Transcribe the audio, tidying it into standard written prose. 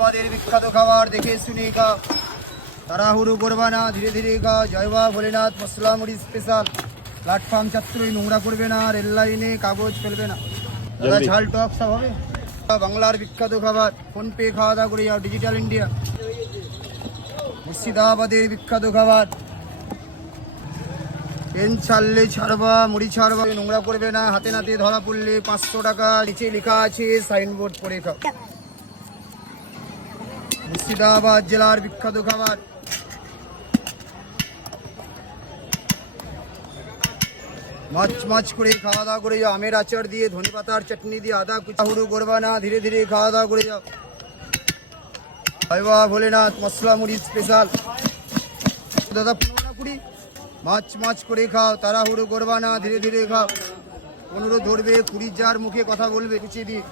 মুর্শিদাবাদের বিখ্যাত খাবার, দেখে শুনে খাও, তাড়াহুড়ো করবা না, ধীরে ধীরে খাও। জয় বাবা ভোলেনাথ মশলা মুড়ি স্পেশাল। প্ল্যাটফর্ম চত্বরে নোংরা করবে না, রেল লাইনে কাগজ ফেলবে না। দাদা ঝাল টক সব হবে। বাংলার বিখ্যাত খাবার, ফোনপে খাওয়া দাওয়া করে যাও, ডিজিটাল ইন্ডিয়া। মুর্শিদাবাদের বিখ্যাত খাবার, পেন ছাড়লে ছাড়বা, মুড়ি ছাড়বা, নোংরা করবে না, হাতে নাতে ধরা পড়লে 500 টাকা। নিচে লেখা আছে, সাইনবোর্ড পড়ে খাও। মুর্শিদাবাদ জেলার বিখ্যাত খাবার, মাছ মাছ করে খাওয়া দাওয়া করে যাও, আমের আচার দিয়ে, ধনে পাতার চাটনি দিয়ে, আদা কুচা। হুড়ু করবা না, ধীরে ধীরে খাওয়া দাওয়া করে যাও। জয় বাবা ভোলেনাথ মশলা মুড়ি স্পেশাল। দাদা 15-20 মাছ মাছ করে খাও, তাড়াহুড়ো করবা না, ধীরে ধীরে খাও। 15 ধরবে, 20 যার মুখে কথা বলবে কুচিয়ে দিয়ে।